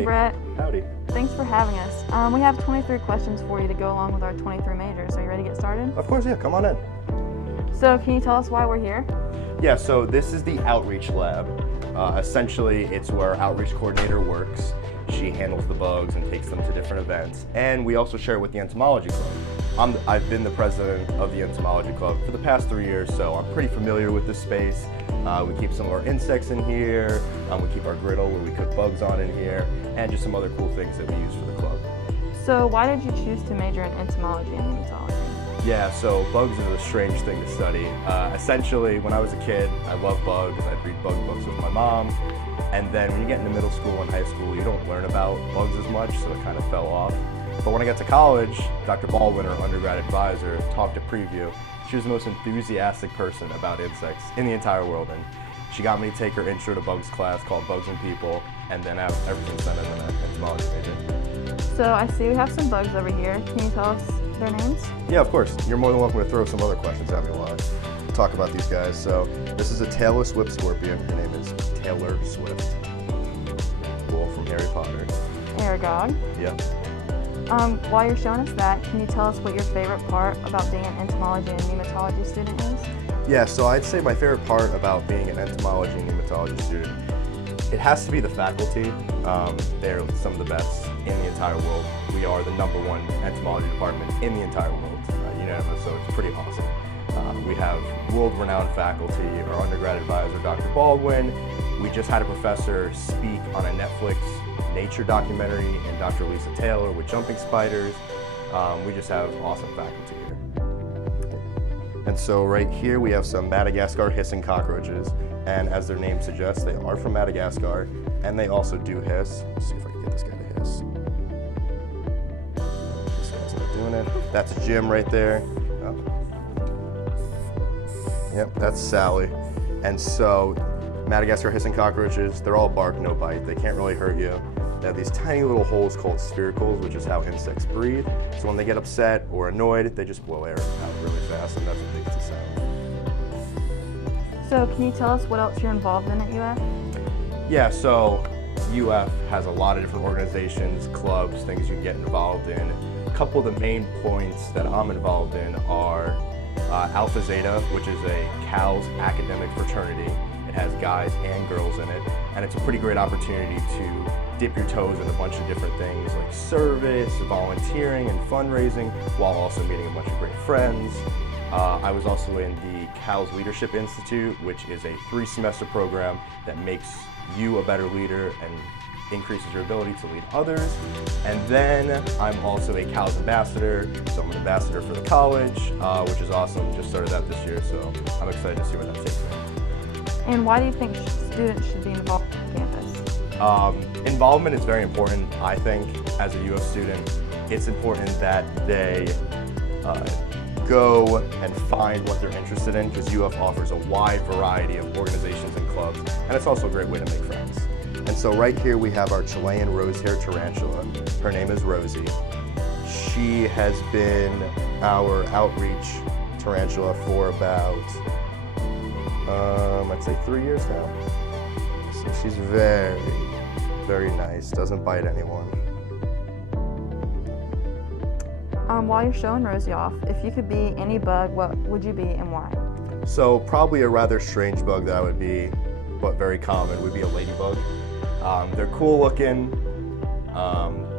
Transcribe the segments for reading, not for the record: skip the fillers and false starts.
Hey Brett, Howdy. thanks for having us. We have 23 questions for you to go along with our 23 majors. Are you ready to get started? Of course, yeah, come on in. So can you tell us why we're here? Yeah, so this is the Outreach Lab. Essentially, it's where our outreach coordinator works. She handles the bugs and takes them to different events. And we also share it with the Entomology Club. I've been the president of the Entomology Club for the past 3 years, so I'm pretty familiar with this space. We keep some of our insects in here, we keep our griddle where we cook bugs on in here, and just some other cool things that we use for the club. So why did you choose to major in entomology and nematology? Yeah, so bugs is a strange thing to study. Essentially, when I was a kid, I loved bugs. I'd read bug books with my mom. And then when you get into middle school and high school, you don't learn about bugs as much, so it kind of fell off. But when I got to college, Dr. Baldwin, our undergrad advisor, talked to Preview. She was the most enthusiastic person about insects in the entire world. And she got me to take her intro to bugs class called Bugs and People. And then ever since then, I'm an entomology major. So I see we have some bugs over here. Can you tell us their names? Yeah, of course. You're more than welcome to throw some other questions at me while I talk about these guys. So this is a tailless whip scorpion. Her name is Taylor Swift. Cool, from Harry Potter. Aragog. Yeah. While you're showing us that, can you tell us what your favorite part about being an entomology and nematology student is? Yeah, so I'd say my favorite part about being an entomology and nematology student, it has to be the faculty. They're some of the best in the entire world. We are the #1 entomology department in the entire world, unanimous, so it's pretty awesome. We have world-renowned faculty, our undergrad advisor, Dr. Baldwin. We just had a professor speak on a Netflix nature documentary, and Dr. Lisa Taylor with jumping spiders. We just have awesome faculty here. And so right here we have some Madagascar hissing cockroaches, and as their name suggests, they are from Madagascar, and they also do hiss. Let's see if I can get this guy to hiss. This guy's not doing it. That's Jim right there. Oh. Yep, that's Sally. And so Madagascar hissing cockroaches, they're all bark, no bite. They can't really hurt you. They have these tiny little holes called spiracles, which is how insects breathe. So when they get upset or annoyed, they just blow air out really fast, and that's what makes the sound. So can you tell us what else you're involved in at UF? Yeah, so UF has a lot of different organizations, clubs, things you can get involved in. A couple of the main points that I'm involved in are Alpha Zeta, which is a CAL's academic fraternity. It has guys and girls in it, and it's a pretty great opportunity to dip your toes in a bunch of different things like service, volunteering, and fundraising, while also meeting a bunch of great friends. I was also in the CAL's Leadership Institute, which is a 3-semester program that makes you a better leader and increases your ability to lead others. And then I'm also a CAL's ambassador, so I'm an ambassador for the college, which is awesome. Just started that this year, so I'm excited to see where that takes me. And why do you think students should be involved on campus? Involvement is very important, I think, as a UF student. It's important that they go and find what they're interested in, because UF offers a wide variety of organizations and clubs, and it's also a great way to make friends. And so right here we have our Chilean rose-haired tarantula. Her name is Rosie. She has been our outreach tarantula for about, I'd say 3 years now. So she's very, very nice, doesn't bite anyone. While you're showing Rosie off, if you could be any bug, what would you be and why? So probably a rather strange bug that I would be, but very common, would be a ladybug. They're cool looking,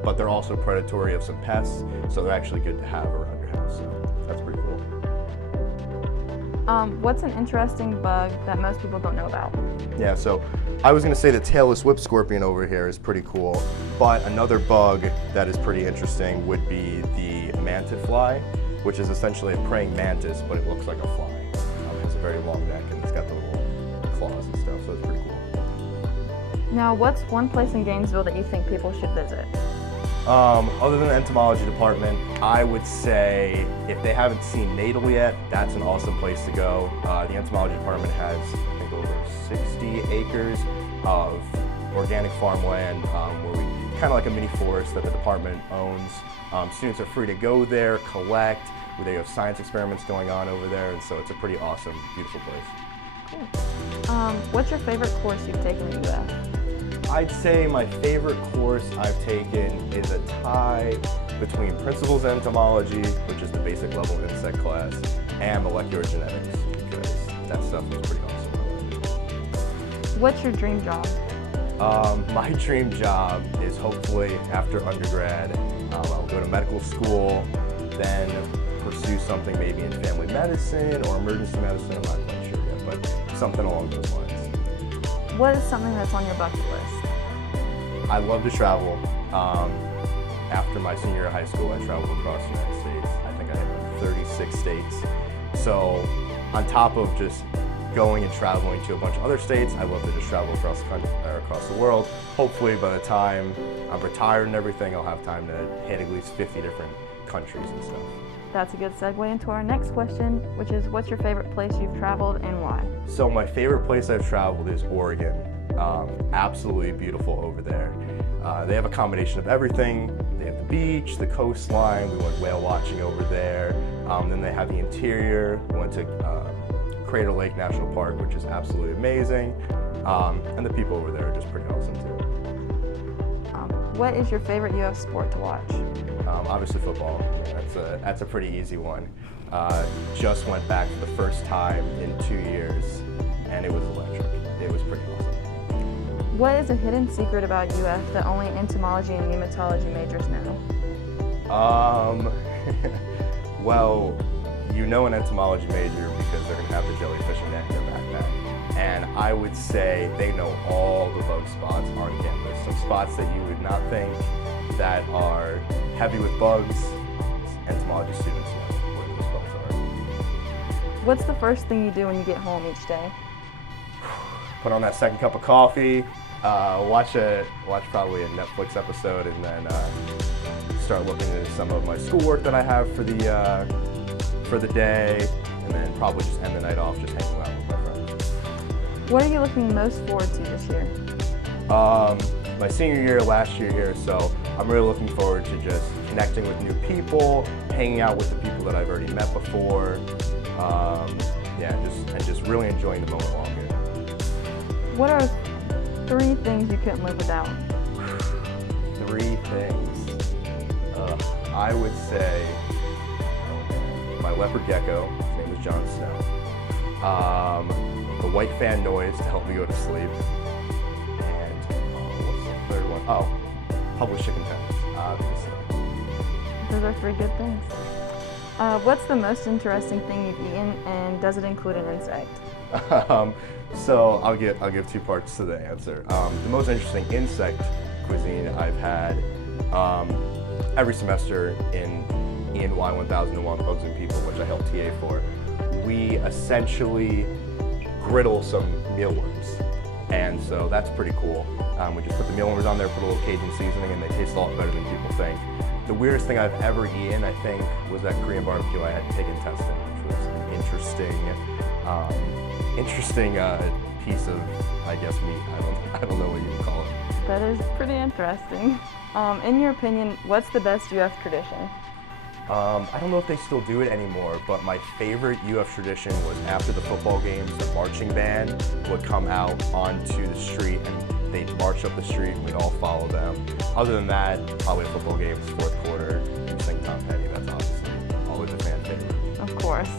but they're also predatory of some pests, so they're actually good to have around your house, so that's pretty cool. What's an interesting bug that most people don't know about? Yeah, so I was going to say the tailless whip scorpion over here is pretty cool, but another bug that is pretty interesting would be the mantid fly, which is essentially a praying mantis, but it looks like a fly. It has a very long neck and it's got the little claws and stuff, so it's pretty cool. Now, what's one place in Gainesville that you think people should visit? Other than the entomology department, I would say if they haven't seen Natal yet, that's an awesome place to go. The entomology department has, I think, over 60 acres of organic farmland where we kind of like a mini forest that the department owns. Students are free to go there, collect. They have science experiments going on over there, and so it's a pretty awesome, beautiful place. Cool. What's your favorite course you've taken at UF? I'd say my favorite course I've taken is a tie between Principles of Entomology, which is the basic level insect class, and molecular genetics, because that stuff was pretty awesome. What's your dream job? My dream job is hopefully after undergrad, I'll go to medical school, then pursue something maybe in family medicine or emergency medicine, I'm not quite sure yet, but something along those lines. What is something that's on your bucket list? I love to travel. After my senior year of high school, I traveled across the United States. I think I hit 36 states. So on top of just going and traveling to a bunch of other states, I love to just travel across the country, or across the world. Hopefully by the time I'm retired and everything, I'll have time to hit at least 50 different countries and stuff. That's a good segue into our next question, which is what's your favorite place you've traveled and why? So my favorite place I've traveled is Oregon. Absolutely beautiful over there. They have a combination of everything. They have the beach, the coastline, we went whale watching over there. Then they have the interior. We went to Crater Lake National Park, which is absolutely amazing. And the people over there are just pretty awesome too. What is your favorite UF sport to watch? Obviously football. That's a pretty easy one. Just went back for the first time in 2 years, and it was electric. It was pretty awesome. What is a hidden secret about UF that only entomology and nematology majors know? Well, you know an entomology major because they're going to have the jellyfishing net in their backpack. And I would say they know all the bug spots on campus. Some spots that you would not think that are heavy with bugs, entomology students know where those bugs are. What's the first thing you do when you get home each day? Put on that second cup of coffee, watch probably a Netflix episode, and then start looking at some of my schoolwork that I have for the day, and then probably just end the night off just hanging out with my friends. What are you looking most forward to this year? My senior year, last year here, so I'm really looking forward to just connecting with new people, hanging out with the people that I've already met before, and just really enjoying the moment while I'm here. What are 3 things you couldn't live without? 3 things. I would say my leopard gecko, his name is Jon Snow. The white fan noise to help me go to sleep. And what's the third one? Oh, published chicken tenders, obviously. Those are 3 good things. What's the most interesting thing you've eaten, and does it include an insect? So I'll give 2 parts to the answer. The most interesting insect cuisine I've had every semester in ENY 1001 Bugs and People, which I help TA for, we essentially griddle some mealworms. And so that's pretty cool. We just put the mealworms on there, put a little Cajun seasoning, and they taste a lot better than people think. The weirdest thing I've ever eaten, I think, was that Korean barbecue I had pig intestine, which was an interesting piece of, I guess, meat. I don't know what you would call it. That is pretty interesting. In your opinion, what's the best UF tradition? I don't know if they still do it anymore, but my favorite UF tradition was after the football games, the marching band would come out onto the street and they'd march up the street and we'd all follow them. Other than that, probably football games, 4th quarter, you sing Tom Petty, that's obviously always a fan favorite. Of course.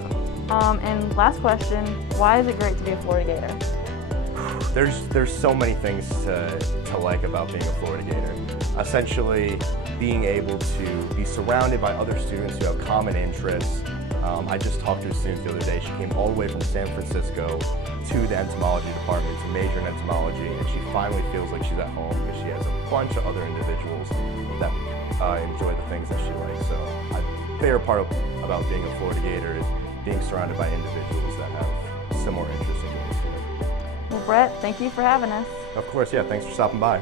And last question, why is it great to be a Florida Gator? There's so many things to like about being a Florida Gator. Essentially, being able to be surrounded by other students who have common interests. I just talked to a student the other day. She came all the way from San Francisco to the entomology department to major in entomology, and she finally feels like she's at home because she has a bunch of other individuals that enjoy the things that she likes. So my favorite part about being a Florida Gator is being surrounded by individuals that have similar interests in doing. Well, Brett, thank you for having us. Of course, yeah, thanks for stopping by.